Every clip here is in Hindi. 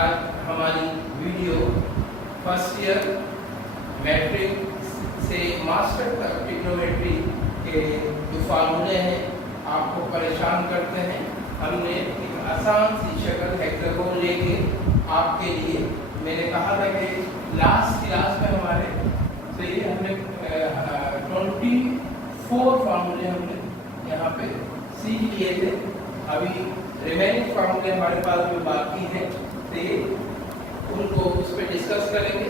आज हमारी वीडियो फर्स्ट ईयर मैट्रिक से मास्टर तक ट्रिग्नोमेट्री के जो फार्मूले हैं आपको परेशान करते हैं, हमने एक आसान सी शक्ल हेक्सागोन लेके आपके लिए, मैंने कहा था कि लास्ट क्लास में हमारे से ये हमने 24 फार्मूले हमने यहाँ पे सीख लिए थे। अभी रिमेनिंग फार्मूले हमारे पास जो बाकी हैं तो उनको उस पर डिस्कस करेंगे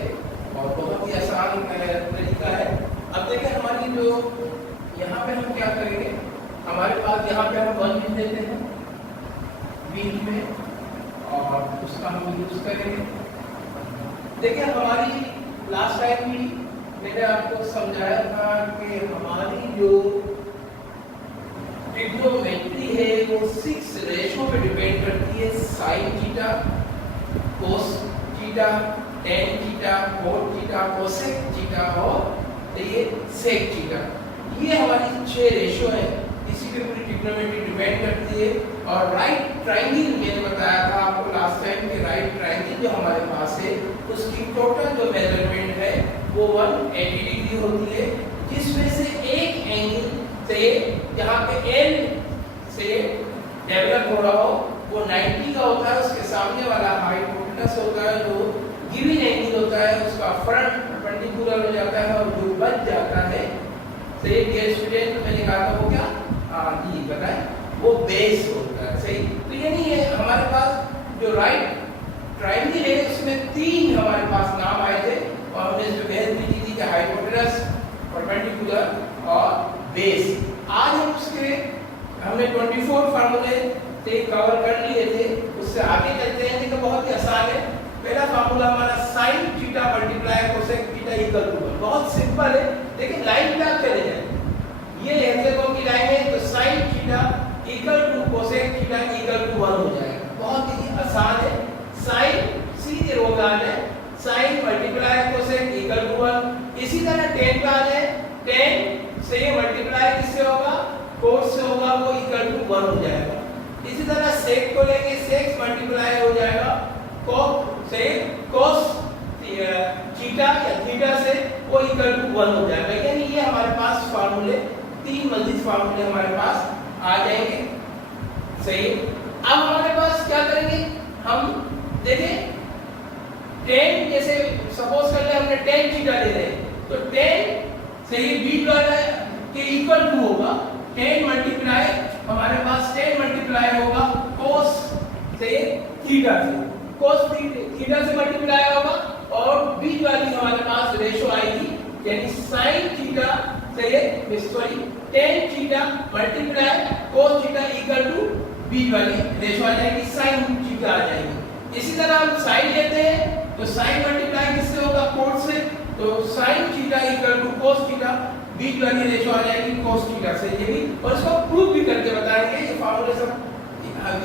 और बहुत ही आसान तरीका है। अब देखिए हमारी जो यहाँ पे हम क्या करेंगे, हमारे पास यहाँ पे हम 1 लिख देते हैं बीच में और उसका हम यूज करेंगे। देखिए हमारी लास्ट टाइम भी मैंने आपको समझाया था कि हमारी जो ट्रिग्नोमेट्री है वो 6 रेशो पे डिपेंड करती है, sine theta, cos theta, tan theta, cot theta, cosec theta और ये सेक थीटा। ये हमारी 6 रेशो है, इसी पे पूरी ट्रिग्नोमेट्री डिपेंड करती है। और राइट ट्रायंगल मैंने बताया था आपको लास्ट टाइम कि राइट ट्रायंगल जो हमारे पास है उसकी टोटल जो मेजरमेंट है वो 180 डिग्री होती है, जिसमें से एक एंगल से जहाँ पे एल से डेवलप हो रहा हो वो 90 का होता है, उसके सामने वाला हाइपोटेनस होता है जो गिवन एंगल होता है, उसका फ्रंट परपेंडिकुलर हो जाता है और जो बच जाता है सही डियर स्टूडेंट मैंने कहा था वो क्या जी बताएं वो बेस होता है। सही, तो ये नहीं है हमारे पास जो राइट ट्रायंगल है उसमें 3 हमारे पास नाम आए थे और हमने जो बहस भी की थी कि हाइपोटेनस, परपेंडिकुलर और बेस। आज हम उसके हमने 24 फार्मूले से कवर कर लिए थे, उससे आगे चलते हैं। देखो बहुत ही आसान है। पहला फार्मूला हमारा sin theta multiply cosec theta equal to 1, बहुत सिंपल है। देखिए लाइन पे आप चले जाएं, ये हेक्सागोन की लाइन है तो sin theta equal to cosec theta equal to 1 हो जाएगा, बहुत ही आसान है। sin सीधे रो में आ जाए, sin multiply cosec equal to 1। इसी तरह tan का आ जाए, tan से मल्टीप्लाई किससे होगा, कोस से होगा, वो इक्वल टू 1 हो जाएगा। इसी तरह sec को लेंगे, sec मल्टीप्लाई हो जाएगा cos से cos थीटा या थीटा से वो इक्वल टू 1 हो जाएगा। यानी ये हमारे पास फार्मूले 3 मजीद फार्मूले हमारे पास आ जाएंगे। सही, अब हमारे पास क्या करेंगे हम, देखें tan जैसे सपोज कर ले हमने tan थीटा ले रहे हैं तो tan सही बीच वाला के इक्वल टू होगा tan मल्टीप्लाई हमारे पास tan मल्टीप्लाई होगा cos से थीटा से, cos थीटा से मल्टीप्लाई होगा और बीच वाली हमारे पास रेशो आएगी यानी sin थीटा से sorry tan theta multiply cos theta equal to बीच वाली रेशो आ जाएगी sin थीटा आ जाएगी। इसी तरह हम sin लेते हैं तो sin मल्टीप्लाई किससे होगा, cos से, तो sin theta equal to cos theta बीच वाली रेशो आ जाएगी cos थीटा से। ये भी और इसको प्रूव भी करके बताएंगे। ये फार्मूले सब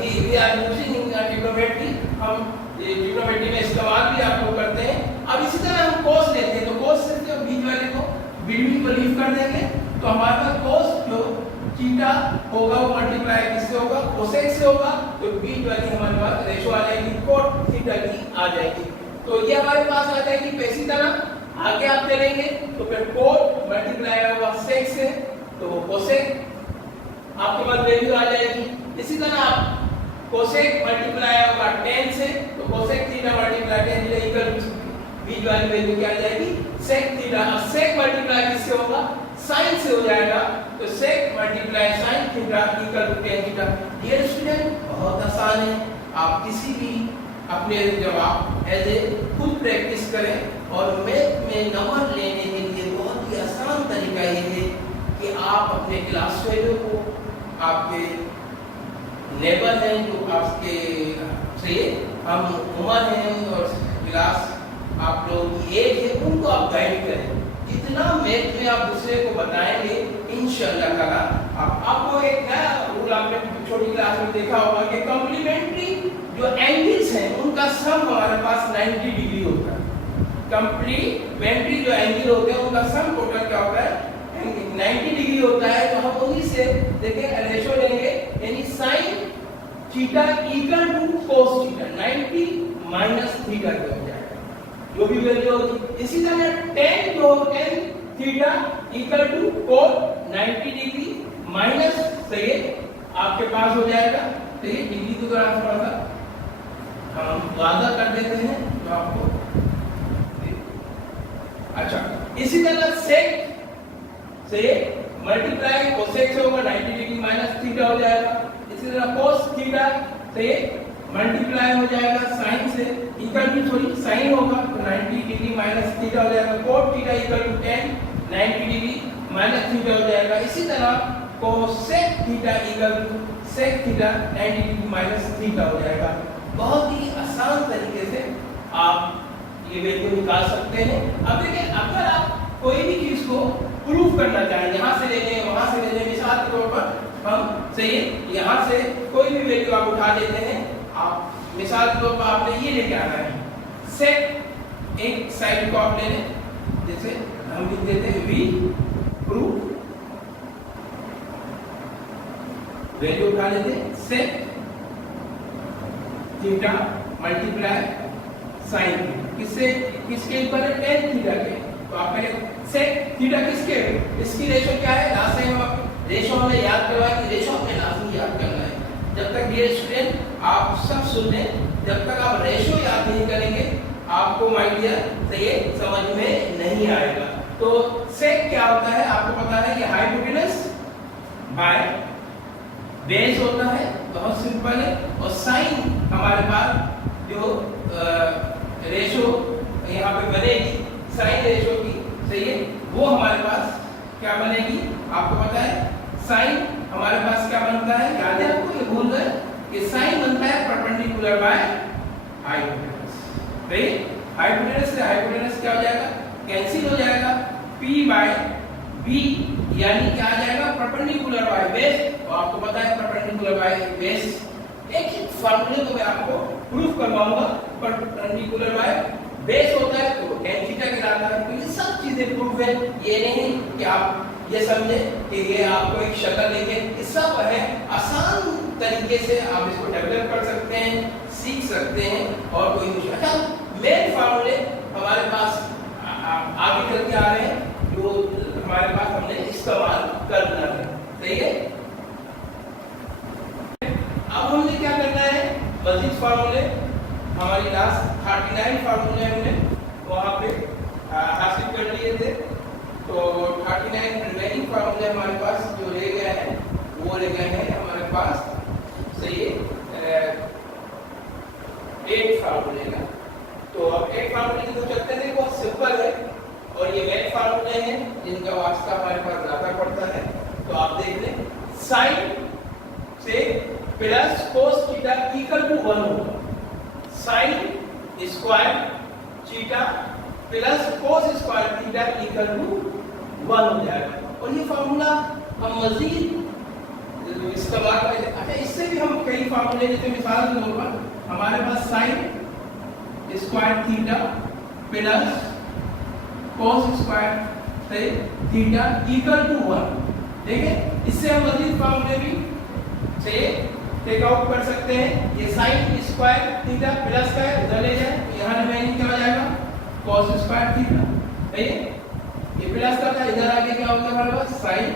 we are using in trigonometry, हम ये ट्रिग्नोमेट्री में इस्तेमाल भी आपको करते हैं। अब इसी तरह हम cos लेते हैं तो cos से बीच वाले को बीच को लीव कर देंगे तो हमारे पास cos जो थीटा होगा वो मल्टीप्लाई किससे होगा, कोसेक से होगा, तो बीच वाली हमारे पास रेशो आ जाएगी cot थीटा की आ जाएगी। तो ये हमारे पास आ जाएगी। इसी तरह आगे आप चलेंगे तो फिर cot मल्टीप्लाई होगा sec से तो वो कोसेक आपके पास वैल्यू आ जाएगी। इसी तरह आप कोसेक मल्टीप्लाई होगा tan से तो cosec theta multiply tan theta equal to बीच वाली वैल्यू क्या आ जाएगी sec थीटा। अब sec मल्टीप्लाई किससे होगा, sin से हो जाएगा तो sec multiply sin theta equal to tan theta. Dear student बहुत आसान है, आप किसी भी अपने जवाब एज ए खुद प्रैक्टिस करें और मैथ में नंबर लेने के लिए बहुत ही आसान तरीका ये है कि आप अपने क्लास फेलो को, आपके लेवल हैं जो आपके से हम उम्र हैं और क्लास आप लोगों की एज है उनको आप गाइड करें। जितना मैथ में आप दूसरे को बताएंगे इंशाअल्लाह ताला आपको एक नया रूल आपने छोटी क्लास में देखा होगा कि कॉम्प्लीमेंट्री जो एंगल्स हैं उनका सम हमारे पास 90 डिग्री होता है। कॉम्प्लीमेंट्री जो एंगल होते हैं उनका सम टोटल क्या होता है 90 डिग्री होता है। तो हम उन्हीं से देखिए रेशो लेंगे यानी sin theta equal to cos theta 90 minus theta की हो जाएगा, जो भी वैल्यू होगी। इसी तरह tan theta equal to cos 90 degree minus, सही है, आपके पास हो जाएगा। तो ये डिग्री को थोड़ा सा हम वादा कर देते हैं तो आपको। अच्छा, इसी तरह सेक से मल्टीप्लाई कोसेक से होगा 90 डिग्री माइनस थीटा हो जाएगा। इसी तरह cos थीटा से मल्टीप्लाई हो जाएगा साइन से, इक्वल टू सॉरी साइन होगा तो 90 डिग्री माइनस थीटा हो जाएगा। cot theta equal to tan 90 degree minus theta हो जाएगा। इसी तरह cosec theta equal to sec theta 90 degree minus theta हो जाएगा। बहुत ही आसान तरीके से आप ये वैल्यू निकाल सकते हैं। अब देखिए, अगर आप कोई भी चीज को प्रूफ करना चाहें, यहाँ से ले लें, वहां से ले लें, मिसाल के तौर पर हम सही यहाँ से कोई भी वैल्यू आप उठा लेते हैं। आप मिसाल के तौर पर आपने ये लेके आना है, सेक एक साइड को आप ले लें, जैसे हम लिख देते हैं वी प्रूफ, वैल्यू उठा लेते हैं सेक थीटा मल्टीप्लाई साइन, किससे किसके ऊपर है, tan थीटा के। तो आप पहले सेक थीटा किसके, इसकी रेशो क्या है, लास्ट टाइम हम रेशो हमें याद करवाया कि रेशो हमें लाजमी याद करना है। जब तक डियर स्टूडेंट आप सब सुन लें, जब तक आप रेशो याद नहीं करेंगे आपको माय डियर सही समझ में नहीं आएगा। तो सेक क्या होता है आपको पता है, ये हाइपोटेनस बाय बेस होता है, बहुत सिंपल है। और साइन हमारे पास जो रेशो यहाँ पे बनेगी साइन रेशो की, सही है, वो हमारे पास क्या बनेगी आपको पता है। साइन हमारे पास क्या बनता है, याद है आपको, ये भूल गए कि साइन बनता है परपेंडिकुलर बाय हाइपोटेनस। सही, हाइपोटेनस से हाइपोटेनस क्या हो जाएगा, कैंसिल हो जाएगा, p बाय b यानी क्या आ जाएगा, परपेंडिकुलर बाय बेस। तो आपको पता है परपेंडिकुलर बाय बेस, एक ही फार्मूले को मैं आपको प्रूफ करवाऊंगा। परपेंडिकुलर बाय बेस होता है तो tan थीटा कहलाता है। तो ये सब चीजें प्रूफ है, ये नहीं कि आप ये समझे कि ये आपको एक शक्ल देके, ये सब है आसान तरीके से आप इसको डेवलप कर सकते हैं, सीख सकते हैं और कोई मुश्किल। अच्छा, मेन फार्मूले हमारे पास आगे चल के आ रहे हैं जो हमारे पास हमने इस्तेमाल करना है, सही है। अब हमने क्या करना है, मजीद फार्मूले हमारी लास्ट 39 फार्मूले हमने वहां पे हासिल कर लिए थे। तो 39 रिमेनिंग फार्मूले हमारे पास जो रह गए हैं वो रह गए हैं हमारे पास, सही है, 8 फार्मूले का। तो अब 8 फार्मूले की तो चलते हैं, बहुत सिंपल है और ये मेन फार्मूले हैं जिनका वास्ता हमारे पास ज्यादा पड़ता है। तो आप देख लें, साइन से plus cos theta equal to 1 होगा, sine square theta plus cos square theta equal to 1 हो जाएगा। और ये फार्मूला हम मजीद इस्तेमाल करेंगे। अच्छा, इससे भी हम कई फार्मूले, जैसे मिसाल के तौर पर हमारे पास sine square theta plus cos square theta equal to 1, ठीक है। इससे हम मजीद फार्मूले भी से टेक आउट कर सकते हैं। ये साइन स्क्वायर थीटा प्लस का है, उधर ले जाए तो यहाँ रिमेनिंग क्या हो जाएगा, cos स्क्वायर थीटा, सही है। ये प्लस का था, इधर आके क्या होगा हमारे पास साइन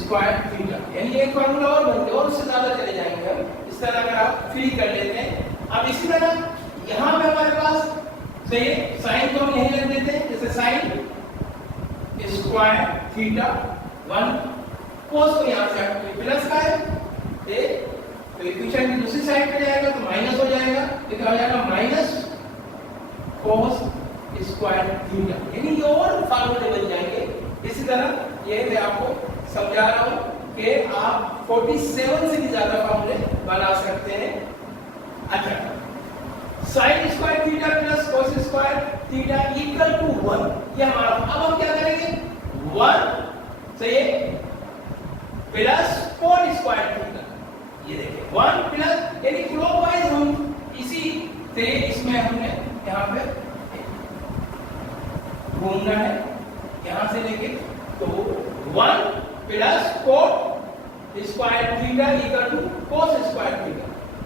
स्क्वायर थीटा, यानी एक फार्मूला और बनते और उससे ज्यादा चले जाएंगे हम। इस तरह अगर आप फ्री कर लेते हैं। अब इसी तरह यहाँ पे हमारे पास सही है, साइन को हम यहीं रख देते हैं, जैसे साइन स्क्वायर थीटा 1, cos को यहाँ से प्लस का है, तो इक्वेशन की दूसरी साइड पे जाएगा तो माइनस हो जाएगा, तो क्या हो जाएगा, माइनस cos स्क्वायर थीटा, यानी ये और फार्मूले बन जाएंगे। इसी तरह ये मैं आपको समझा रहा हूँ कि आप 47 से भी ज्यादा फार्मूले बना सकते हैं। अच्छा, sine square theta plus cos square theta equal to 1, ये हमारा। अब हम क्या करेंगे, 1 सही है प्लस cot स्क्वायर थीटा, ये देखिए 1 प्लस, यानी क्लॉकवाइज हम इसी से इसमें हमने यहाँ पे घूमना है, यहाँ से लेके तो 1 plus cot square theta equal to cos square theta.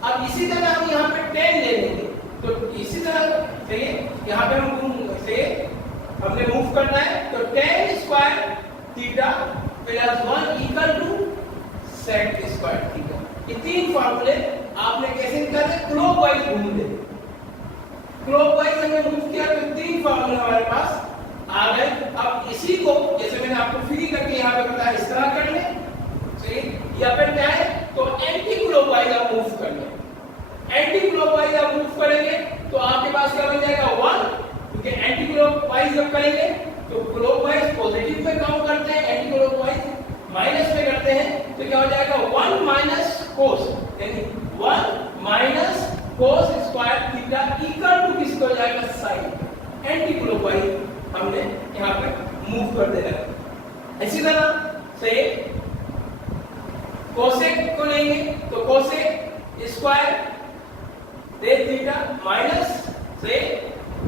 अब इसी तरह हम यहाँ पे tan ले लेंगे, तो इसी तरह से यहाँ पे हमने मूव करना है, तो tan square theta plus 1 equal to sec square theta. ये तीन फार्मूले आपने कैसे निकाले, क्लॉकवाइज घूम दे, क्लॉकवाइज हमने मूव किया तो तीन फार्मूले हमारे पास आ गए। अब इसी को जैसे मैंने आपको फ्री करके यहाँ पे बताया इस तरह कर ले, सही, या फिर क्या है तो एंटी क्लॉकवाइज आप मूव कर ले। एंटी क्लॉकवाइज आप मूव करेंगे तो आपके पास क्या बन जाएगा 1, क्योंकि एंटी क्लॉकवाइज जब करेंगे तो क्लॉकवाइज पॉजिटिव में काउंट करते हैं, एंटी क्लॉकवाइज माइनस में करते हैं, तो क्या हो जाएगा 1 माइनस कोस, यानी 1 minus cos square theta equal to किसको हो जाएगा साइन। एंटी क्लॉकवाइज हमने यहाँ पे मूव कर देना है। इसी तरह से कोसेक को लेंगे तो कोसेक स्क्वायर दे थीटा माइनस से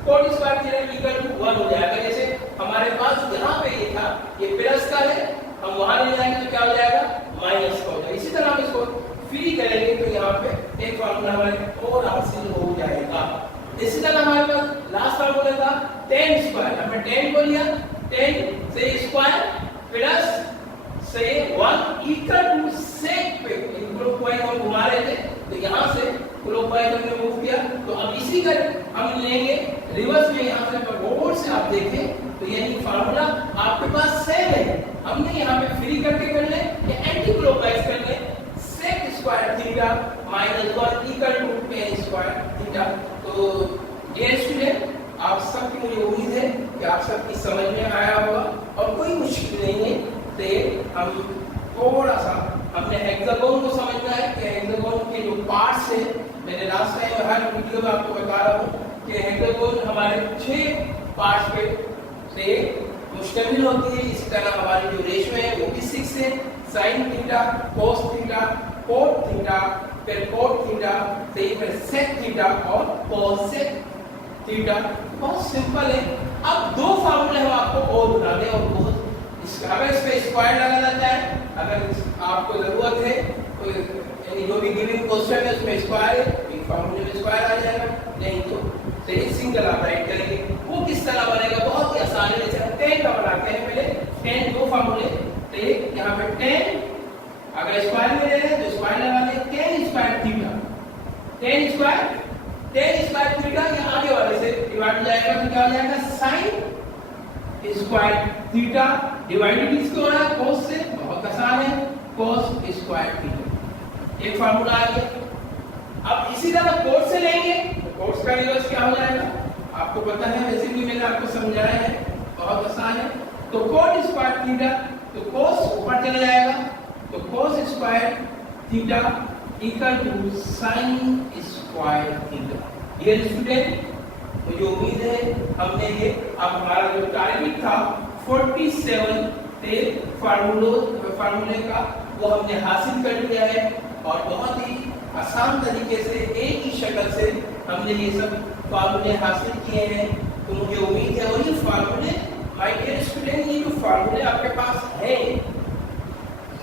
cot square theta equal to 1 हो जाएगा। जैसे हमारे पास यहाँ पे ये था, ये प्लस का है, हम वहां ले जाएंगे तो क्या हो जाएगा माइनस का हो जाएगा। इसी तरह हम इसको फ्री करेंगे तो यहाँ पे एक फार्मूला हमारे और हासिल हो जाएगा। इसी तरह हमारे पास लास्ट फार्मूला था tan स्क्वायर, हमने tan को लिया, tan से स्क्वायर प्लस से 1 इक्वल टू sec पे क्लॉकवाइज हम घुमा रहे थे, तो यहाँ से क्लॉकवाइज हमने मूव किया, तो अब इसी का हम लेंगे रिवर्स में। यहाँ से गौर से आप देखें तो यही फार्मूला आपके पास सेम है, हमने यहाँ पे फ्री करके कर ले या एंटी क्लॉकवाइज कर ले, sec square theta minus 1 equal to tan square theta. तो डियर स्टूडेंट, आप सबकी मुझे उम्मीद है कि आप सबकी समझ में आया होगा और कोई मुश्किल नहीं है। तो हम थोड़ा सा हमने हेक्सागोन को समझना है कि हेक्सागोन के जो पार्ट्स है, मैंने लास्ट टाइम हर वीडियो में आपको बता रहा हूँ कि हेक्सागोन हमारे 6 पार्ट्स पे से मुश्तमिल होती है। इसी तरह हमारी जो रेशियो है वो भी 6 है, sine theta, cos theta, cot theta, फिर कोट थीटा, फिर सेक थीटा और कोसेक थीटा। बहुत सिंपल है। अब दो फार्मूले हम आपको और बता दें, और बहुत अगर इस पे स्क्वायर लगाना चाहे, अगर आपको जरूरत है तो यानी जो भी गिवन क्वेश्चन है उसमें स्क्वायर है, एक फार्मूले में स्क्वायर आ जाएगा, नहीं तो सही सिंगल आप राइट करेंगे। वो किस तरह बनेगा, बहुत ही आसान है। जैसे tan का बनाते हैं, पहले tan दो फार्मूले, तो एक यहाँ पे tan अगर स्क्वायर में ले रहे हैं तो स्क्वायर लगा लें, tan square theta, tan square theta के आगे वाले से डिवाइड हो जाएगा तो क्या हो जाएगा sin स्क्वायर थीटा डिवाइडेड किसको हो रहा है cos से, बहुत आसान है, cos स्क्वायर थीटा। एक फार्मूला आ गया। अब इसी तरह cos से लेंगे तो cos का रिवर्स क्या हो जाएगा, आपको पता है, वैसे भी मैंने आपको समझाया है, बहुत आसान है। तो cot स्क्वायर थीटा, तो cos ऊपर चला जाएगा, तो cos square theta equal to sin square theta. ये स्टूडेंट, मुझे उम्मीद है हमने ये, अब हमारा जो टारगेट था 47 थे फार्मूले का वो हमने हासिल कर लिया है, और बहुत ही आसान तरीके से एक ही शक्ल से हमने ये सब फार्मूले हासिल किए हैं। तो मुझे उम्मीद है, और ये फार्मूले माय डियर स्टूडेंट, ये जो फार्मूले आपके पास है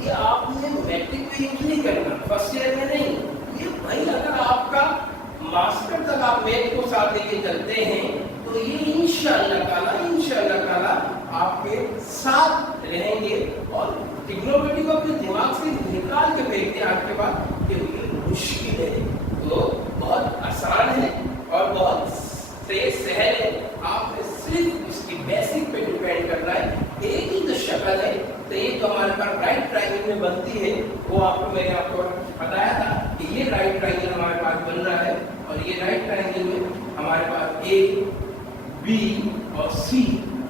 ये आपने मैट्रिक में यूज नहीं करना, फर्स्ट ईयर में नहीं। ये भाई अगर आपका मास्टर तक आप मैथ को साथ लेके चलते हैं तो ये इंशाअल्लाह ताला आपके साथ रहेंगे। और ट्रिग्नोमेट्री को अपने दिमाग से निकाल के फेंकते हैं आपके पास कि ये मुश्किल है, तो बहुत आसान है और बहुत सहल है। आपने सिर्फ इसकी बेसिक पे डिपेंड करना है। एक ही तो शक्ल है, तो ये जो हमारे पास राइट ट्रायंगल में बनती है वो आपको मैंने आपको बताया था कि ये राइट ट्रायंगल हमारे पास बन रहा है, और ये राइट ट्रायंगल में हमारे पास ए, बी और सी,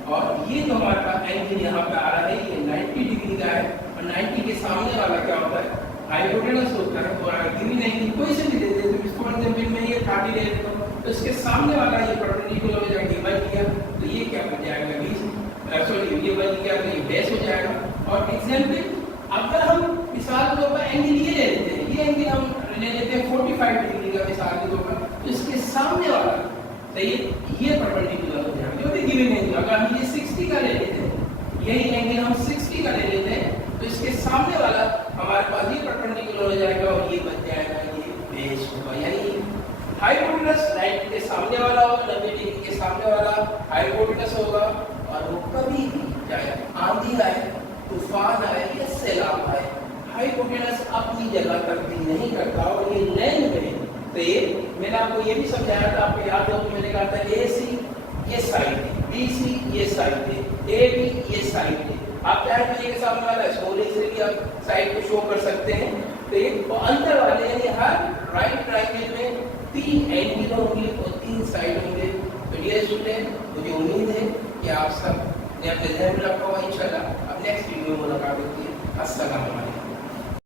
और ये जो हमारे पास एंगल यहाँ पे आ रहा है ये 90 डिग्री का है, और 90 के सामने वाला क्या होता है, हाइपोटेनस होता है। और अगर गिवन एंगल कोई से भी दे दे, तो इसको एग्जांपल में ये 30 ले लेता हूं, तो इसके सामने वाला ये परपेंडिकुलर हो जाएगा, डिवाइड किया तो ये क्या बन जाएगा 20, सॉरी ये बन गया तो ये बेस हो जाएगा। और एग्जांपल अगर हम मिसाल के तौर पर एंगल ये ले लेते हैं, ये एंगल हम ले लेते हैं 45 डिग्री का मिसाल के तौर पर, तो इसके सामने वाला तो ये परपेंडिकुलर हो जाएगा, जो भी गिवन एंगल। अगर हम ये 60 का ले लेते हैं, यही एंगल हम 60 का ले लेते हैं, तो इसके सामने वाला हमारे पास ये परपेंडिकुलर हो जाएगा, और ये बन जाएगा ये बेस होगा। यानी हाइपोटेनस 90 के सामने वाला होगा, 90 डिग्री के सामने वाला हाइपोटेनस होगा, और वो कभी भी चाहे आंधी आए, तूफान आए या सैलाब आए, हाइपोटेनस अपनी जगह तब्दील नहीं करता। और ये लेंथ में तो ये मैंने आपको ये भी समझाया था, आपको याद हो तो मैंने कहा था AC ये साइड है, BC ये साइड है, AB ये साइड है। आप चाहे तो ये के सामने वाला सोले से भी आप साइड को शो कर सकते हैं। तो ये अंदर वाले यानी हर राइट ट्रायंगल में 3 एंगल होंगे और 3 साइड होंगे। तो डियर स्टूडेंट, मुझे उम्मीद है कि आप सब ने अपने ध्यान में रखा होगा। इंशाल्लाह अब नेक्स्ट वीडियो में मुलाकात होती है। अस्सलाम वालेकुम।